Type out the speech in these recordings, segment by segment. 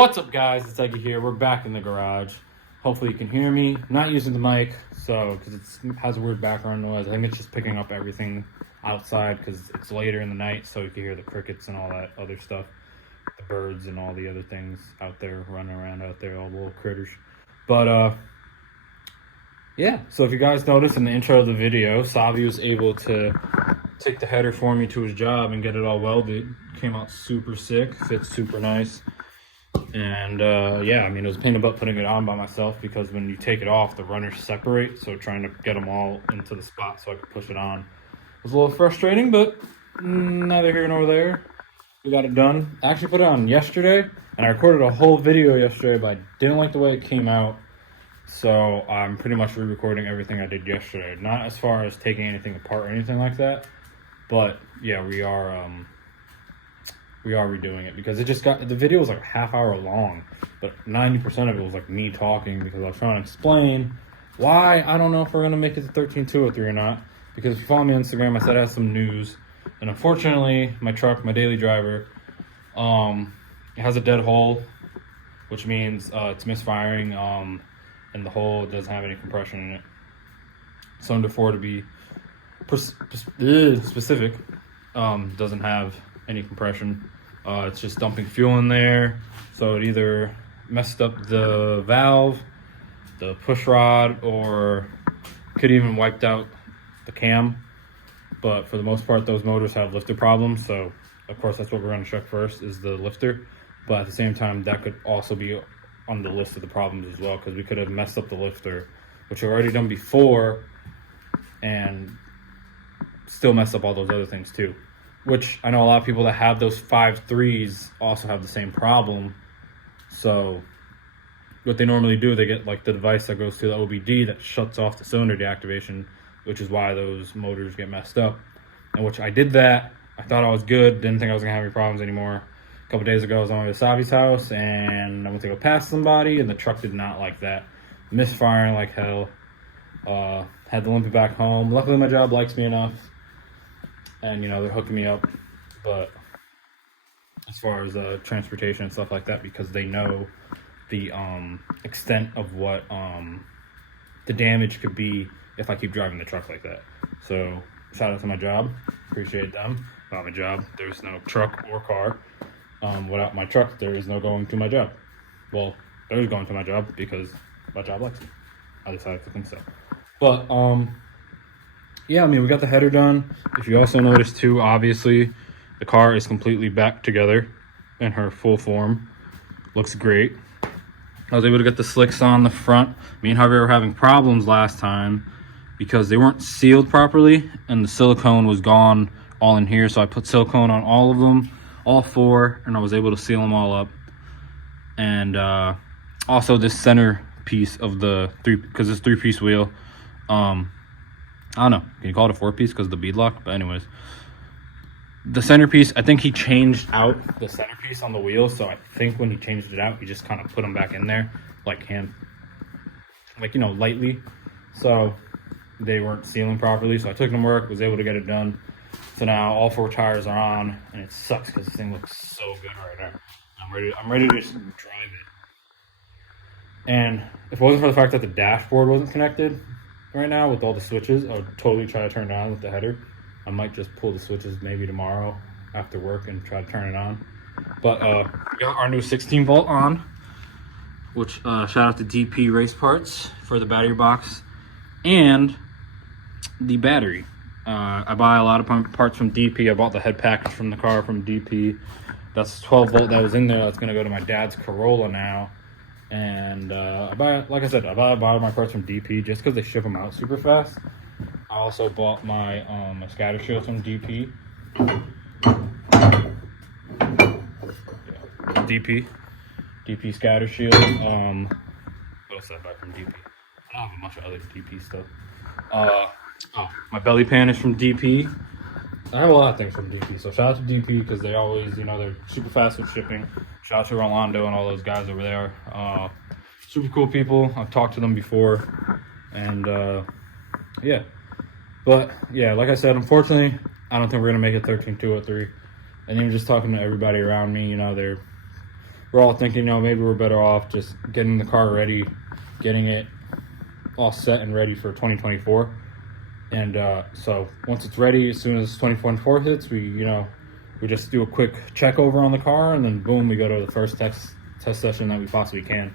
What's up, guys? It's Eggie here. We're back in the garage. Hopefully you can hear me. I'm not using the mic, because it has a weird background noise. I think it's just picking up everything outside because it's later in the night, so you can hear the crickets and all that other stuff. The birds and all the other things out there running around out there, all the little critters. But, yeah. So if you guys noticed in the intro of the video, Xavi was able to take the header for me to his job and get it all welded. Came out super sick. Fits super nice. And yeah, I mean, it was a pain about putting it on by myself because when you take it off, the runners separate. So trying to get them all into the spot so I could push it on was a little frustrating, but neither here nor there. We got it done. I actually put it on yesterday, and I recorded a whole video yesterday, but I didn't like the way it came out. So I'm pretty much re-recording everything I did yesterday. Not as far as taking anything apart or anything like that, but yeah, we are redoing it because the video was like a half hour long, but 90% of it was like me talking because I was trying to explain why I don't know if we're going to make it to 13,203 or not. Because if you follow me on Instagram, I said I have some news, and unfortunately my truck, my daily driver, it has a dead hole, which means it's misfiring, and the hole doesn't have any compression in it. So under 4 to be specific, doesn't have any compression. It's just dumping fuel in there, so it either messed up the valve, the push rod, or could even wiped out the cam. But for the most part, those motors have lifter problems, so of course that's what we're going to check first, is the lifter. But at the same time, that could also be on the list of the problems as well, because we could have messed up the lifter, which we've already done before, and still mess up all those other things too. Which I know a lot of people that have those 5.3s also have the same problem. So what they normally do, they get like the device that goes to the OBD that shuts off the cylinder deactivation, which is why those motors get messed up. And which I did that. I thought I was good. Didn't think I was going to have any problems anymore. A couple days ago, I was on my way to Xavi's house, and I went to go past somebody, and the truck did not like that. Misfiring like hell. Had to limp it back home. Luckily, my job likes me enough. And, you know, they're hooking me up, but as far as transportation and stuff like that, because they know the extent of what the damage could be if I keep driving the truck like that. So shout out to my job, appreciate them. Without my job, there's no truck or car. Without my truck, there is no going to my job. Well, there's going to my job because my job likes me. I decided to think so. But yeah, I mean, we got the header done. If you also notice too, obviously, the car is completely back together in her full form. Looks great. I was able to get the slicks on the front. Me and Xavi were having problems last time because they weren't sealed properly, and the silicone was gone all in here. So I put silicone on all of them, all 4, and I was able to seal them all up. And also this center piece of the because it's 3-piece wheel. I don't know, can you call it a 4-piece because of the bead lock? But anyways, the centerpiece, I think he changed out the centerpiece on the wheel. So I think when he changed it out, he just kind of put them back in there like you know, lightly. So they weren't sealing properly. So I took them to work, was able to get it done. So now all 4 tires are on, and it sucks because this thing looks so good right now. I'm ready to just drive it. And if it wasn't for the fact that the dashboard wasn't connected right now with all the switches, I would totally try to turn it on with the header. I might just pull the switches maybe tomorrow after work and try to turn it on. But we got our new 16 volt on, which shout out to DP Race Parts for the battery box and the battery. I buy a lot of parts from DP. I bought the head package from the car from DP. That's 12 volt that was in there. That's going to go to my dad's Corolla now. And I buy my parts from DP just because they ship them out super fast. I also bought my scatter shields from DP. DP scatter shield. What else did I buy from DP? I don't have a bunch of other DP stuff. My belly pan is from DP. I have a lot of things from DP, so shout out to DP because they always, you know, they're super fast with shipping. Shout out to Rolando and all those guys over there. Super cool people. I've talked to them before, and yeah. But yeah, like I said, unfortunately, I don't think we're gonna make it 13,203. And even just talking to everybody around me, you know, they're we're all thinking, maybe we're better off just getting the car ready, getting it all set and ready for 2024. And so once it's ready, as soon as 2024 hits, we just do a quick check over on the car, and then boom, we go to the first test session that we possibly can.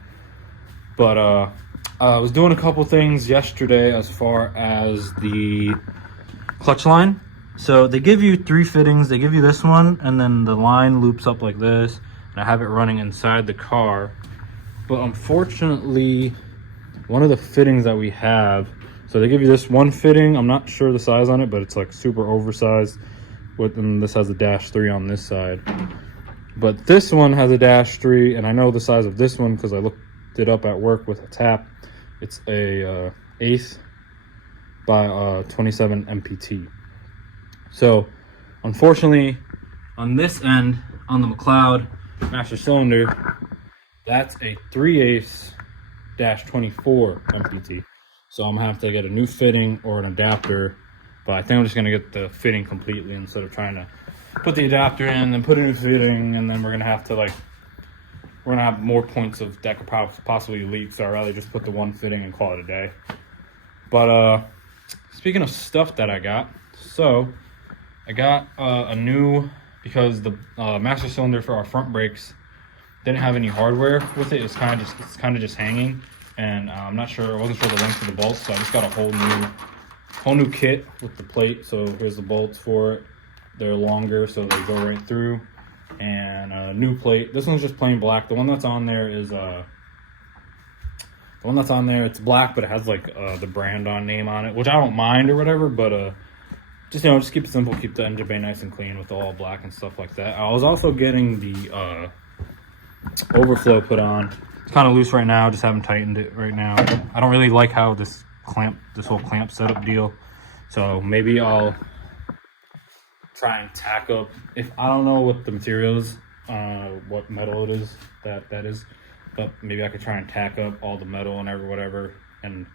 But I was doing a couple things yesterday as far as the clutch line. So they give you 3 fittings. They give you this one, and then the line loops up like this, and I have it running inside the car. But unfortunately, one of the fittings that we have, so they give you this one fitting. I'm not sure the size on it, but it's like super oversized. And this has a -3 on this side. But this one has a -3, and I know the size of this one because I looked it up at work with a tap. It's a 1/8 by 27 MPT. So unfortunately, on this end, on the McLeod master cylinder, that's a 3/8-24 MPT. So I'm gonna have to get a new fitting or an adapter, but I think I'm just gonna get the fitting completely instead of trying to put the adapter in and put a new fitting, and then we're gonna have more points that could possibly leak. So I'd rather just put the one fitting and call it a day. But speaking of stuff that I got, so I got a new, because the master cylinder for our front brakes didn't have any hardware with it. It's kind of just hanging, and I wasn't sure the length of the bolts, so I just got a whole new kit with the plate. So here's the bolts for it. They're longer, so they go right through, and a new plate. This one's just plain black. The one that's on there is it's black, but it has like the brand on name on it, which I don't mind or whatever, but just keep it simple, keep the engine bay nice and clean with all black and stuff like that. I was also getting the overflow put on. It's kind of loose right now, just haven't tightened it right now. I don't really like how this whole clamp setup deal, so maybe I'll try and tack up, if I don't know what the material is, what metal it is that is, but maybe I could try and tack up all the metal and whatever and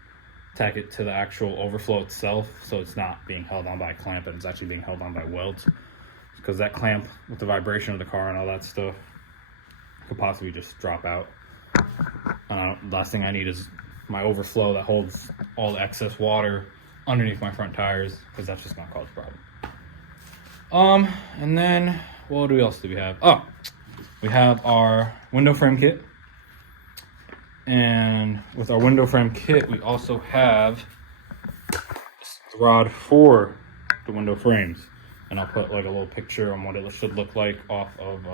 tack it to the actual overflow itself, so it's not being held on by a clamp and it's actually being held on by welds, because that clamp with the vibration of the car and all that stuff could possibly just drop out. Last thing I need is my overflow that holds all the excess water underneath my front tires, because that's just gonna cause a problem. And then what else do we have? Oh, we have our window frame kit. And with our window frame kit, we also have this rod for the window frames. And I'll put like a little picture on what it should look like off of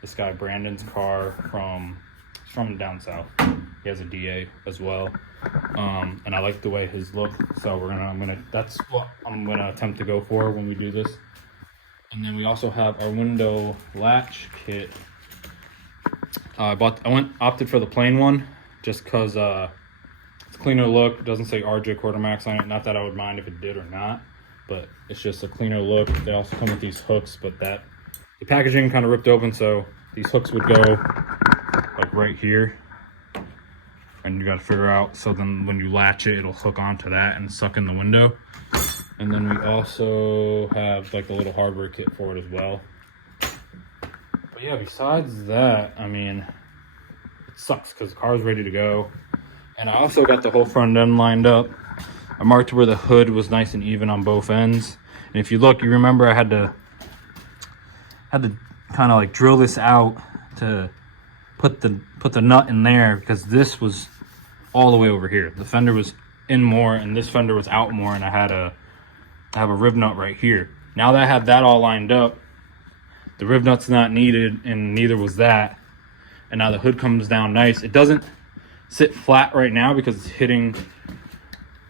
this guy Brandon's car from down south. He has a DA as well. And I like the way his look, so that's what I'm gonna attempt to go for when we do this. And then we also have our window latch kit. I opted for the plain one just because it's a cleaner look. It doesn't say RJ Quartermax on it. Not that I would mind if it did or not, but it's just a cleaner look. They also come with these hooks, but the packaging kind of ripped open, so these hooks would go like right here, and you got to figure out, so then when you latch it, it'll hook onto that and suck in the window. And then we also have like a little hardware kit for it as well. But yeah, besides that, I mean, it sucks because the car's ready to go. And I also got the whole front end lined up. I marked where the hood was nice and even on both ends. And if you look, you remember I had to kind of like drill this out to put the nut in there, because this was all the way over here. The fender was in more and this fender was out more, and I have a rib nut right here. Now that I have that all lined up, the rib nut's not needed, and neither was that. And now the hood comes down nice. It doesn't sit flat right now because it's hitting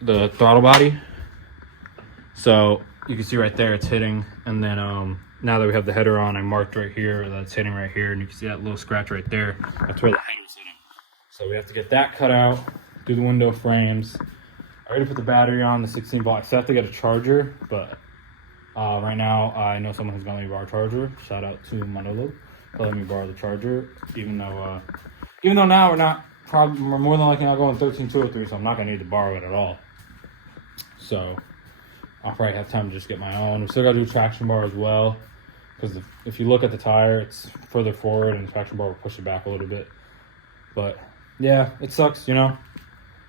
the throttle body. So you can see right there it's hitting. And then now that we have the header on, I marked right here that's hitting right here, and you can see that little scratch right there. That's where the header's hitting. So we have to get that cut out, do the window frames. I already put the battery on, the 16 volt. I still have to get a charger, but right now I know someone who's gonna let me borrow a charger. Shout out to Manolo for letting me borrow the charger, even though now we're more than likely not going 13-203, so I'm not gonna need to borrow it at all. So I'll probably have time to just get my own. We still gotta do traction bar as well. because if you look at the tire, it's further forward and the traction bar will push it back a little bit. But yeah, it sucks, you know.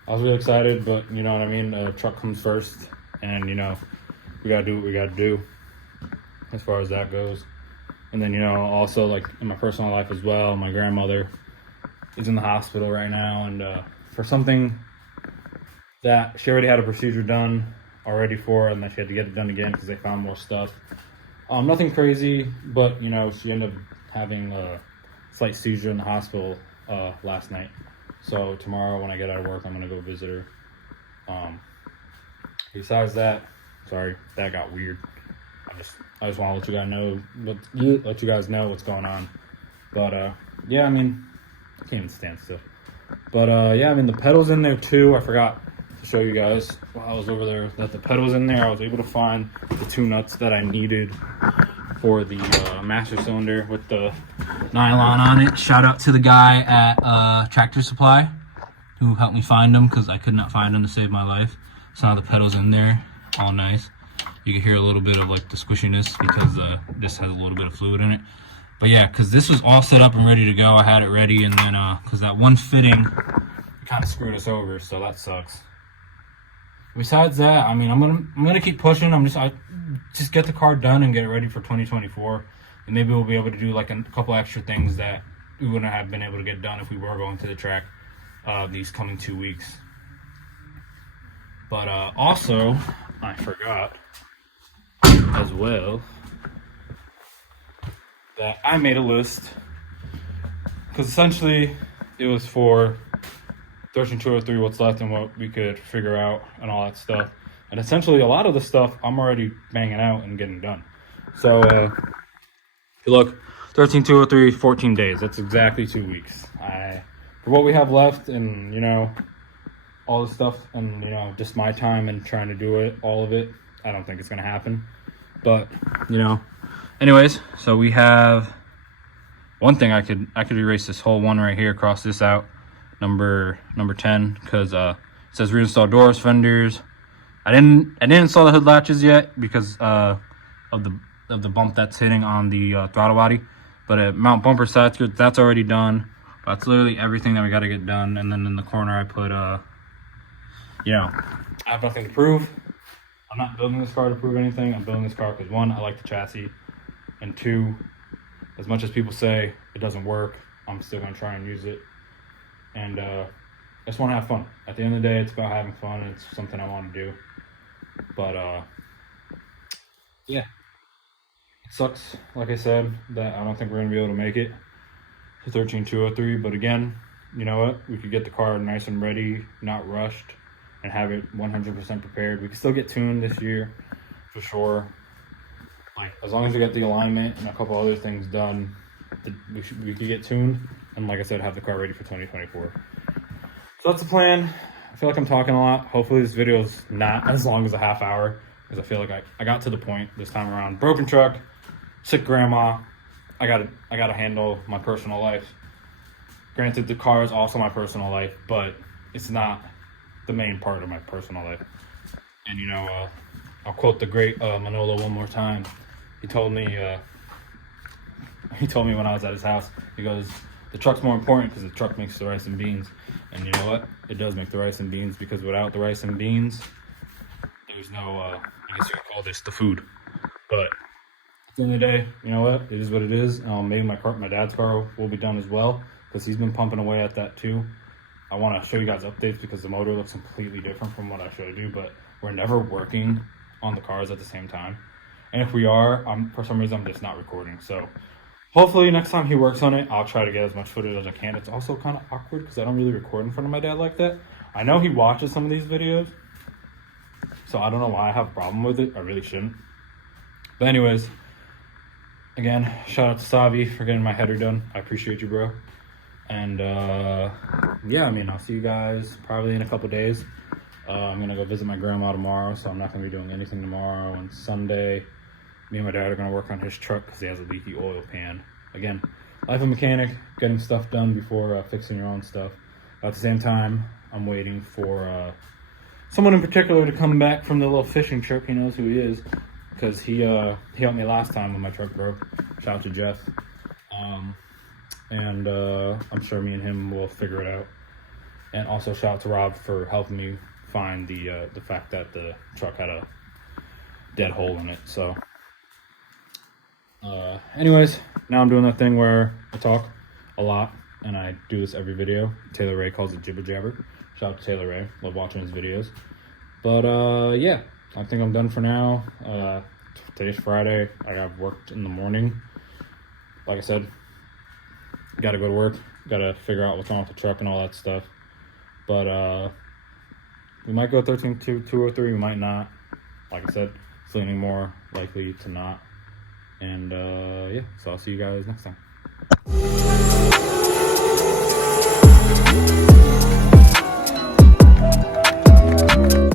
I was really excited, but you know what I mean. Truck comes first, and you know we gotta do what we gotta do as far as that goes. And then, you know, also like in my personal life as well, my grandmother is in the hospital right now, and for something that she already had a procedure done already for, and then she had to get it done again because they found more stuff. Nothing crazy, but you know, she ended up having a slight seizure in the hospital last night. So tomorrow when I get out of work, I'm gonna go visit her. Besides that, sorry, that got weird. I just want to let you guys know what's going on. But yeah, I mean, I can't even stand still. But yeah, I mean, the pedal's in there too. I forgot to show you guys while I was over there that the pedal's in there. I was able to find the 2 nuts that I needed for the master cylinder with the nylon on it. Shout out to the guy at Tractor Supply who helped me find them because I could not find them to save my life. So now the pedal's in there, all nice. You can hear a little bit of like the squishiness because this has a little bit of fluid in it. But yeah, because this was all set up and ready to go. I had it ready, and then because that one fitting kind of screwed us over, so that sucks. Besides that, I mean, I'm gonna keep pushing. I just get the car done and get it ready for 2024, and maybe we'll be able to do like a couple extra things that we wouldn't have been able to get done if we were going to the track these coming 2 weeks. But also, I forgot as well that I made a list, because essentially it was for 13203 what's left and what we could figure out and all that stuff. And essentially a lot of the stuff I'm already banging out and getting done. So if you look, 13203, 14 days, that's exactly 2 weeks. For what we have left, and you know, all the stuff, and you know, just my time and trying to do it, all of it, I don't think it's gonna happen. But you know, anyways, so we have one thing. I could erase this whole one right here, cross this out, number 10, because it says reinstall doors, fenders. I didn't install the hood latches yet because of the bump that's hitting on the throttle body. But mount bumper side skirts, that's already done. That's literally everything that we got to get done. And then in the corner I put you know, I have nothing to prove. I'm not building this car to prove anything. I'm building this car because 1, I like the chassis, and 2, as much as people say it doesn't work, I'm still going to try and use it. And I just want to have fun. At the end of the day, it's about having fun, and it's something I want to do. But yeah, it sucks, like I said, that I don't think we're going to be able to make it to 13203. But again, you know what? We could get the car nice and ready, not rushed, and have it 100% prepared. We can still get tuned this year for sure. Like, as long as we get the alignment and a couple other things done, we could get tuned, and like I said, have the car ready for 2024. So that's the plan. I feel like I'm talking a lot. Hopefully this video is not as long as a half hour, because I feel like I got to the point this time around. Broken truck, sick grandma. I gotta handle my personal life. Granted, the car is also my personal life, but it's not the main part of my personal life. And you know, I'll quote the great Manolo one more time. He told me when I was at his house, he goes, the truck's more important because the truck makes the rice and beans. And you know what? It does make the rice and beans, because without the rice and beans, there's no, I guess you could call this the food. But at the end of the day, you know what? It is what it is. Maybe my dad's car will be done as well, because he's been pumping away at that too. I want to show you guys updates because the motor looks completely different from what I showed you, but we're never working on the cars at the same time. And if we are, for some reason, I'm just not recording. So hopefully next time he works on it, I'll try to get as much footage as I can. It's also kind of awkward because I don't really record in front of my dad like that. I know he watches some of these videos, so I don't know why I have a problem with it. I really shouldn't. But anyways, again, shout out to Xavi for getting my header done. I appreciate you, bro. And yeah, I mean, I'll see you guys probably in a couple days. I'm gonna go visit my grandma tomorrow, so I'm not gonna be doing anything tomorrow. And Sunday, me and my dad are gonna work on his truck because he has a leaky oil pan. Again, life of a mechanic, getting stuff done before fixing your own stuff. At the same time, I'm waiting for someone in particular to come back from the little fishing trip. He knows who he is. because he helped me last time when my truck broke. Shout out to Jeff. And I'm sure me and him will figure it out. And also shout out to Rob for helping me find the fact that the truck had a dead hole in it. So anyways, now I'm doing that thing where I talk a lot, and I do this every video. Taylor Ray calls it jibber jabber. Shout out to Taylor Ray. Love watching his videos. But yeah, I think I'm done for now. Today's Friday. I got worked in the morning. Like I said, gotta go to work. Gotta figure out what's wrong with the truck and all that stuff. But we might go 13-203. We might not. Like I said, it's leaning more likely to not. And yeah, so I'll see you guys next time.